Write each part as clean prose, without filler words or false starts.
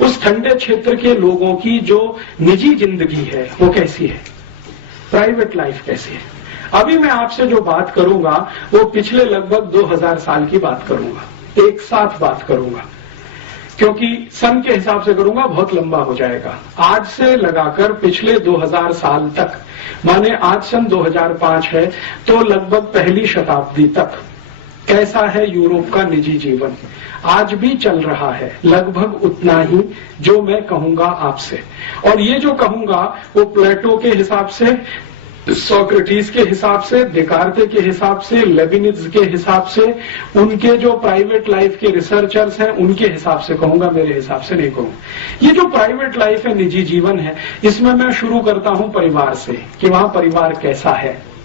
उस ठंडे क्षेत्र के लोगों की जो निजी जिंदगी है वो कैसी है, प्राइवेट लाइफ कैसी है। अभी मैं आपसे जो बात करूंगा वो पिछले लगभग 2000 साल की बात करूंगा, एक साथ बात करूंगा, क्योंकि सन के हिसाब से करूंगा बहुत लंबा हो जाएगा। आज से लगाकर पिछले 2000 साल तक, माने आज सन 2005 है, तो लगभग पहली शताब्दी तक कैसा है यूरोप का निजी जीवन, आज भी चल रहा है लगभग उतना ही जो मैं कहूंगा आपसे। और ये जो कहूंगा वो प्लेटो के हिसाब से, सोक्रेटिस के हिसाब से, डेकार्ते के हिसाब से, लेबिनिज के हिसाब से, उनके जो प्राइवेट लाइफ के रिसर्चर्स हैं उनके हिसाब से कहूंगा, मेरे हिसाब से नहीं कहूंगा। ये जो प्राइवेट लाइफ है, निजी जीवन है, इसमें मैं शुरू करता हूं परिवार से कि वहां परिवार कैसा है,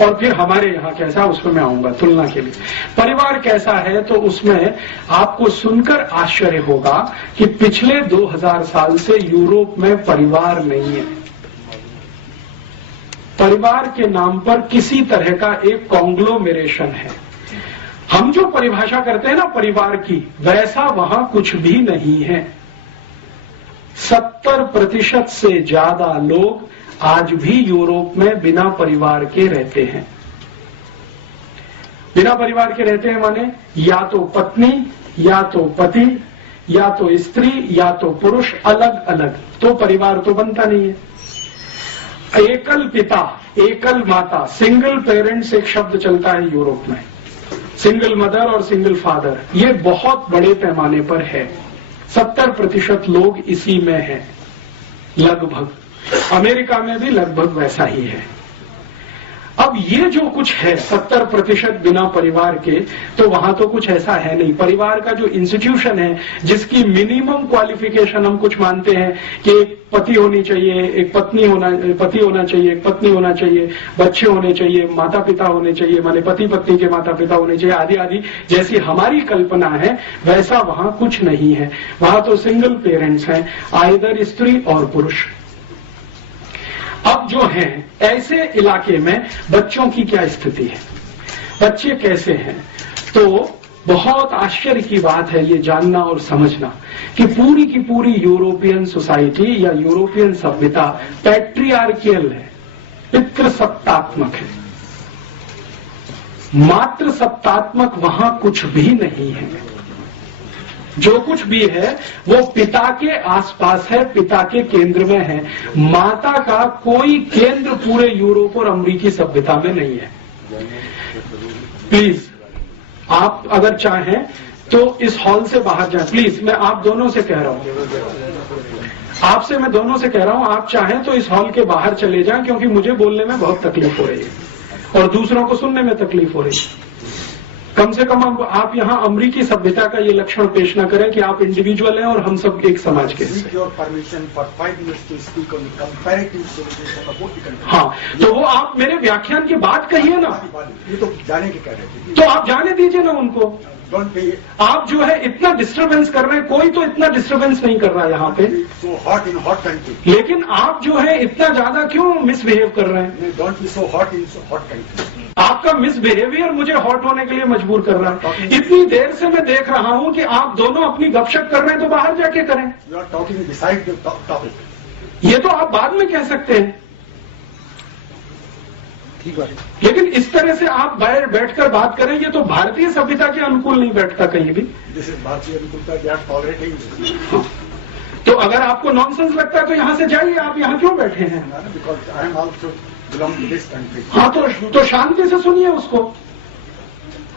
और फिर हमारे यहाँ कैसा, उसमें मैं आऊंगा तुलना के लिए। परिवार कैसा है तो उसमें आपको सुनकर आश्चर्य होगा कि पिछले 2000 साल से यूरोप में परिवार नहीं है। परिवार के नाम पर किसी तरह का एक कॉन्ग्लोमेरेशन है। हम जो परिभाषा करते हैं ना परिवार की, वैसा वहां कुछ भी नहीं है। 70% से ज्यादा लोग आज भी यूरोप में बिना परिवार के रहते हैं। बिना परिवार के रहते हैं माने या तो पत्नी, या तो पति, या तो स्त्री, या तो पुरुष, अलग अलग, तो परिवार तो बनता नहीं है। एकल पिता, एकल माता, सिंगल पेरेंट्स एक शब्द चलता है यूरोप में, सिंगल मदर और सिंगल फादर, ये बहुत बड़े पैमाने पर है। 70% लोग इसी में हैं लगभग। अमेरिका में भी लगभग वैसा ही है। अब ये जो कुछ है 70% बिना परिवार के, तो वहां तो कुछ ऐसा है नहीं। परिवार का जो इंस्टीट्यूशन है, जिसकी मिनिमम क्वालिफिकेशन हम कुछ मानते हैं कि एक पति होनी चाहिए, एक पत्नी पति होना चाहिए, एक पत्नी होना चाहिए, बच्चे होने चाहिए, माता पिता होने चाहिए, माने पति पत्नी के माता पिता होने चाहिए, आदि आदि, जैसी हमारी कल्पना है वैसा वहां कुछ नहीं है। वहां तो सिंगल पेरेंट्स हैं, आइदर स्त्री और पुरुष। अब जो है ऐसे इलाके में बच्चों की क्या स्थिति है, बच्चे कैसे हैं, तो बहुत आश्चर्य की बात है ये जानना और समझना कि पूरी की पूरी यूरोपियन सोसाइटी या यूरोपियन सभ्यता पैट्रियार्कियल है, पितृसत्तात्मक है। मातृ सत्तात्मक वहां कुछ भी नहीं है। जो कुछ भी है वो पिता के आसपास है, पिता के केंद्र में है। माता का कोई केंद्र पूरे यूरोप और अमेरिकी सभ्यता में नहीं है। प्लीज आप अगर चाहें तो इस हॉल से बाहर जाएं, प्लीज। मैं आप दोनों से कह रहा हूं, आपसे मैं दोनों से कह रहा हूं, आप चाहें तो इस हॉल के बाहर चले जाएं, क्योंकि मुझे बोलने में बहुत तकलीफ हो रही है और दूसरों को सुनने में तकलीफ हो रही है। कम से कम आप यहाँ अमेरिकी सभ्यता का ये लक्षण पेश न करें कि आप इंडिविजुअल हैं और हम सब एक समाज के हैं। हाँ, तो वो आप मेरे व्याख्यान की बात कहिए ना, ये तो जाने के कह रहे थे, तो आप जाने दीजिए ना उनको। आप जो है इतना डिस्टर्बेंस कर रहे हैं, कोई तो इतना डिस्टर्बेंस नहीं कर रहा है यहाँ पे। so hot in hot country. लेकिन आप जो है इतना ज्यादा क्यों मिसबिहेव कर रहे हैं? Don't be so hot in so hot country. आपका मिसबिहेवियर मुझे हॉट होने के लिए मजबूर कर रहा है। इतनी देर से मैं देख रहा हूं कि आप दोनों अपनी गपशप कर रहे हैं, तो बाहर जाके करें। You are talking beside the topic. ये तो आप बाद में कह सकते हैं, ठीक है, लेकिन इस तरह से आप बाहर बैठकर बात करें, ये तो भारतीय सभ्यता के अनुकूल नहीं बैठता कहीं भी। भारतीय अनुकूलता। तो अगर आपको नॉनसेंस लगता है तो यहाँ से जाइए, आप यहाँ क्यों बैठे हैं? हाँ, तो शांति से सुनिए उसको।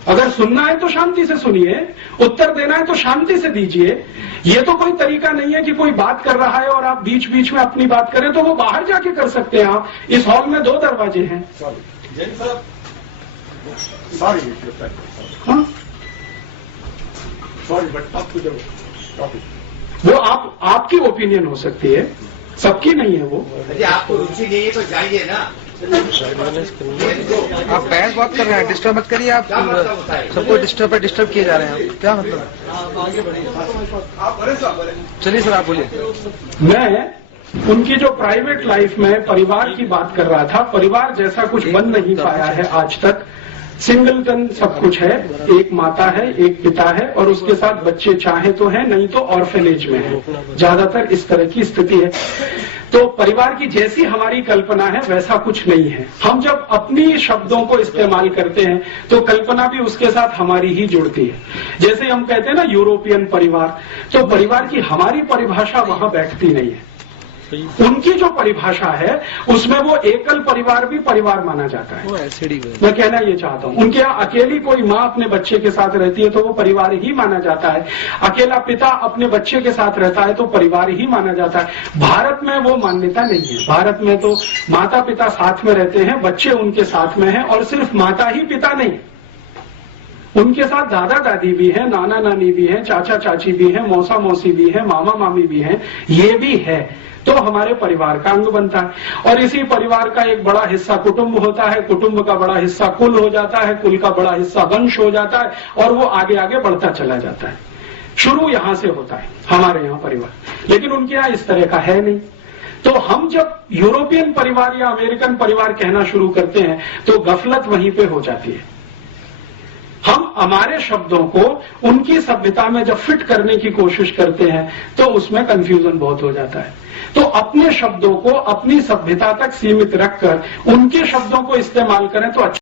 अगर सुनना है तो शांति से सुनिए, उत्तर देना है तो शांति से दीजिए। ये तो कोई तरीका नहीं है कि कोई बात कर रहा है और आप बीच बीच में अपनी बात करें, तो वो बाहर जाके कर सकते हैं। आप इस हॉल में 2 दरवाजे हैं। हाँ, वो आपकी ओपिनियन हो सकती है, सबकी नहीं है वो। आपको रुचि नहीं है तो जाइए ना। आप बहस बात कर रहे हैं, डिस्टर्ब मत करिए। आप सबको डिस्टर्ब किए जा रहे हैं, क्या मतलब? चलिए सर, आप बोलिए। मैं उनकी जो प्राइवेट लाइफ में परिवार की बात कर रहा था। परिवार जैसा कुछ बन नहीं पाया है आज तक। सिंगलटन सब कुछ है, एक माता है, एक पिता है और उसके साथ बच्चे चाहे तो है, नहीं तो ऑर्फेनेज में है। ज्यादातर इस तरह की स्थिति है। तो परिवार की जैसी हमारी कल्पना है वैसा कुछ नहीं है। हम जब अपनी शब्दों को इस्तेमाल करते हैं तो कल्पना भी उसके साथ हमारी ही जुड़ती है। जैसे हम कहते हैं ना यूरोपियन परिवार, तो परिवार की हमारी परिभाषा वहां बैठती नहीं है। उनकी जो परिभाषा है उसमें वो एकल परिवार भी परिवार माना जाता है। मैं कहना ये चाहता हूं, उनके यहाँ अकेली कोई माँ अपने बच्चे के साथ रहती है तो वो परिवार ही माना जाता है। अकेला पिता अपने बच्चे के साथ रहता है तो परिवार ही माना जाता है। भारत में वो मान्यता नहीं है। भारत में तो माता पिता साथ में रहते हैं, बच्चे उनके साथ में हैं और सिर्फ माता ही पिता नहीं, उनके साथ दादा दादी भी है, नाना नानी भी है, चाचा चाची भी है, मौसा मौसी भी है, मामा मामी भी है, ये भी है। तो हमारे परिवार का अंग बनता है और इसी परिवार का एक बड़ा हिस्सा कुटुंब होता है, कुटुंब का बड़ा हिस्सा कुल हो जाता है, कुल का बड़ा हिस्सा वंश हो जाता है और वो आगे आगे बढ़ता चला जाता है। शुरू यहां से होता है हमारे यहाँ परिवार, लेकिन उनके यहाँ इस तरह का है नहीं। तो हम जब यूरोपियन परिवार या अमेरिकन परिवार कहना शुरू करते हैं तो गफलत वहीं पे हो जाती है। हम हमारे शब्दों को उनकी सभ्यता में जब फिट करने की कोशिश करते हैं तो उसमें कंफ्यूजन बहुत हो जाता है। तो अपने शब्दों को अपनी सभ्यता तक सीमित रखकर उनके शब्दों को इस्तेमाल करें तो अच्छा।